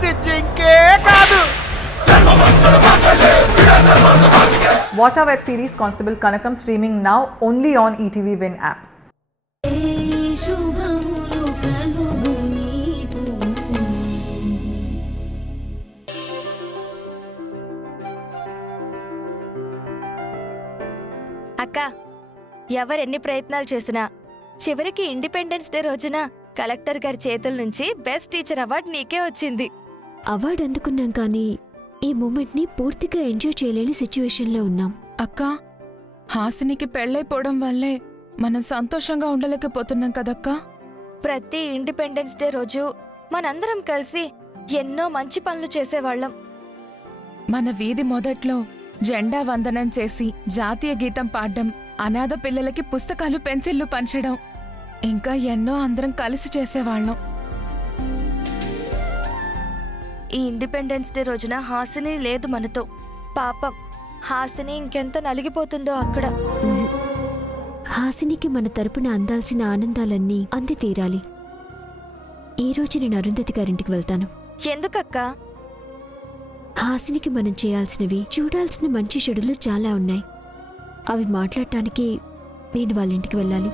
అది జింకే కాదు. Watch our web series Constable Kanakam streaming now only on ETV Win app. అక్క, ఎవరెన్ని ప్రయత్నాలు చేసినా చివరికి ఇండిపెండెన్స్ డే రోజున కలెక్టర్ గారి చేతుల నుంచి బెస్ట్ టీచర్ అవార్డు నీకే వచ్చింది. అవార్డు అందుకున్నాం కానీ ఈ మూమెంట్ ని పూర్తిగా ఎంజాయ్ చేయలేని సిచ్యువేషన్లో ఉన్నాం. అక్క, హాసినికి పెళ్ళైపోవడం వల్లే మనం సంతోషంగా ఉండలేకపోతున్నాం కదక్కా. ప్రతి ఇండిపెండెన్స్ డే రోజు మనందరం కలిసి ఎన్నో మంచి పనులు చేసేవాళ్ళం. మన వీధి మొదట్లో జెండా వందనం చేసి జాతీయ గీతం పాడడం, అనాథ పిల్లలకి పుస్తకాలు పెన్సిళ్లు పంచడం, ఇంకా ఎన్నో అందరం కలిసి చేసేవాళ్ళం. ఈ ఇండిపెండెన్స్ డే రోజున హాసిని లేదు మనతో. పాపం హాసిని ఇంకెంత నలిగిపోతుందో అక్కడ. హాసినికి మన తరపున అందాల్సిన ఆనందాలన్నీ అంది తీరాలి. ఈ రోజు నేను అరుంధతి గారింటికి వెళ్తాను. ఎందుకక్కా? హాసినికి మనం చేయాల్సినవి, చూడాల్సిన మంచి చెడులు చాలా ఉన్నాయి. అవి మాట్లాడటానికి నేను వాళ్ళ ఇంటికి వెళ్ళాలి.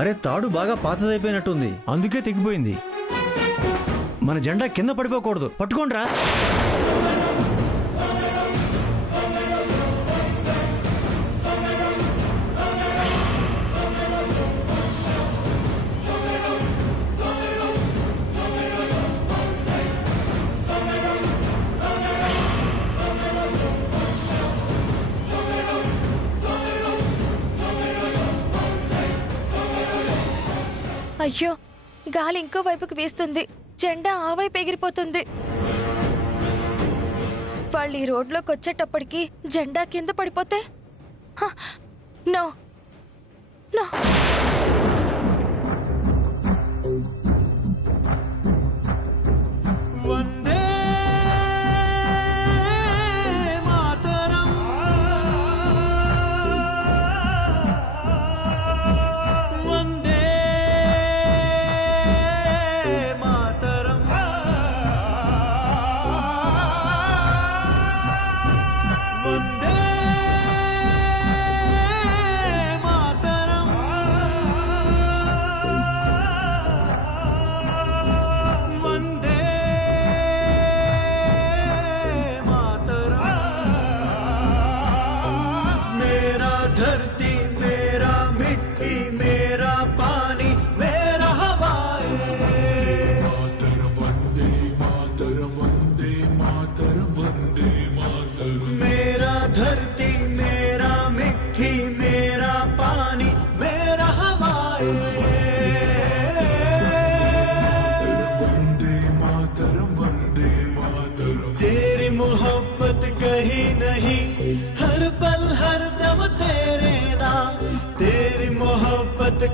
అరే, తాడు బాగా పాతదైపోయినట్టుంది, అందుకే తెగిపోయింది. మన జెండా కింద పడిపోకూడదు, పట్టుకోండ్రా. అయ్యో, గాలి ఇంకో వైపుకి వీస్తుంది. జెండా ఆ వైపు ఎగిరిపోతుంది. వాళ్ళు ఈ రోడ్లోకి వచ్చేటప్పటికి జెండా కింద పడిపోతే నో నో.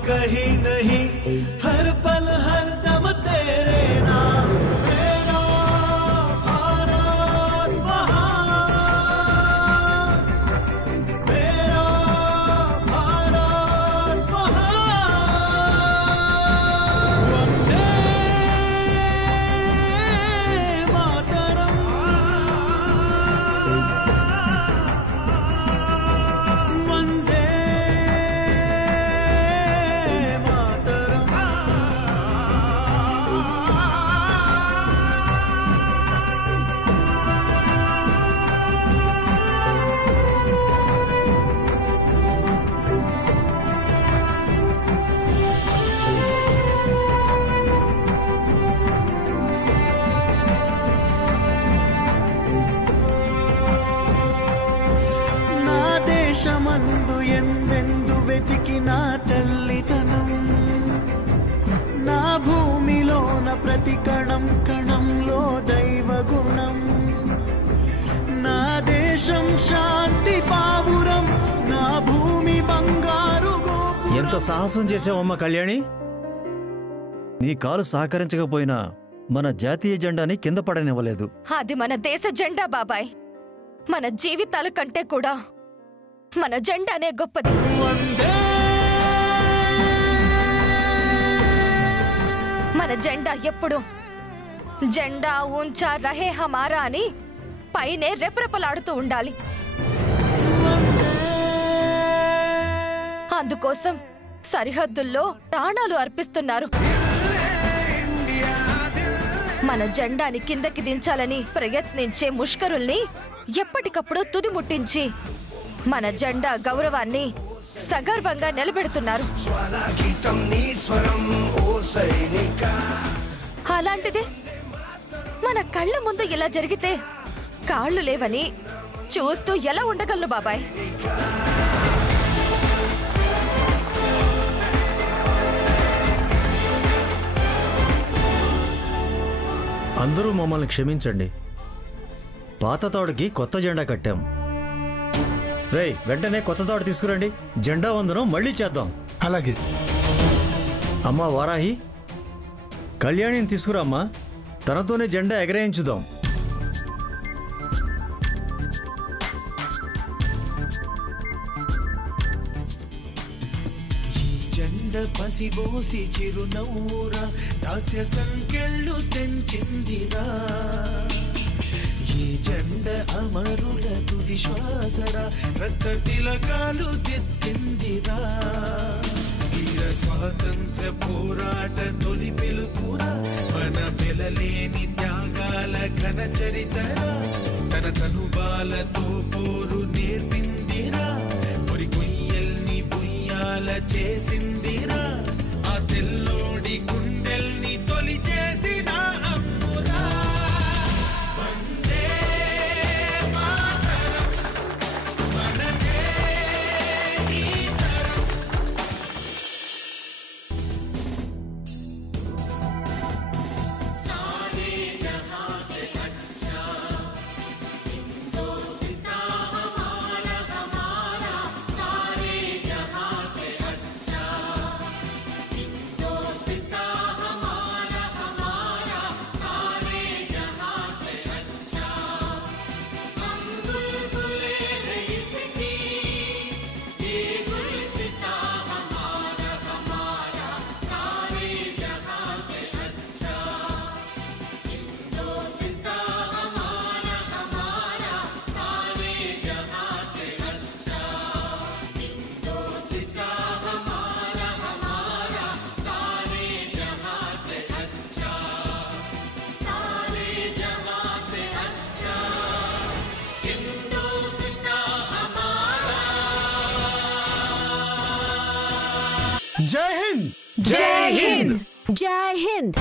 कहीं नहीं, हर पल हर दम तेरे नाम। मेरा भारत महान, मेरा भारत महान। वंदे मातरम, वंदे దేశమందు ఎందెందు వెతికినా తల్లితనం, నా భూమిలోన ప్రతి కణం కణంలో దైవ గుణం। ఎంత సాహసం చేసావమ్మా కళ్యాణి. నీ కాలు సహకరించకపోయినా మన జాతీయ జెండాని కింద పడనివ్వలేదు. అది మన దేశ జెండా బాబాయ్. మన జీవితాల కంటే కూడా మన జెండానే గొప్పది. మన జెండా ఎప్పుడు జెండా ఊంచా రహే హమారా అని పైనే రెపరెపలాడుతూ ఉండాలి. అందుకోసం సరిహద్దుల్లో ప్రాణాలు అర్పిస్తున్నారు. మన జెండాని కిందకి దించాలని ప్రయత్నించే ముష్కరుల్ని ఎప్పటికప్పుడు తుదిముట్టించి మన జెండా గౌరవాన్ని సగర్వంగా నిలబెడుతున్నారు. అలాంటిదే మన కళ్ళ ముందు ఇలా జరిగితే కాళ్ళు లేవని చూస్తూ ఎలా ఉండగలను బాబాయ్? అందరూ మమ్మల్ని క్షమించండి. పాత తాడుకి కొత్త జెండా కట్టాం. రేయ్, వెంటనే కొత్త తాడు తీసుకురండి. జెండా వందనం మళ్ళీ చేద్దాం. అలాగే. అమ్మా వారాహి, కళ్యాణిని తీసుకురామ్మా. తనతోనే జెండా ఎగరేయించుదాం. జెండ పసిబోసి చిరునవ్వురా దాస్య సంకెళ్ళు తెంచిందిరా. ఈ జెండ అమరులకు విశ్వాసరా రక్త తిలకాలు దిద్దిందిరా. వీర స్వాతంత్ర పోరాట తొలి పిలుపురా మన వెలలేని త్యాగాల ఘన చరితరా. తన తనుబాలతో పోరు నేర్పిందిరా. పొరి కొయ్యల్ని బుయ్యాల చేసిందిరా. ఆ తెల్లోడి గుండెల్ని తొలి చేసిన అమ్మురా. వందే మాతరం మనదే ఈ తరం. జై హింద్. జై హింద్. జై హింద్.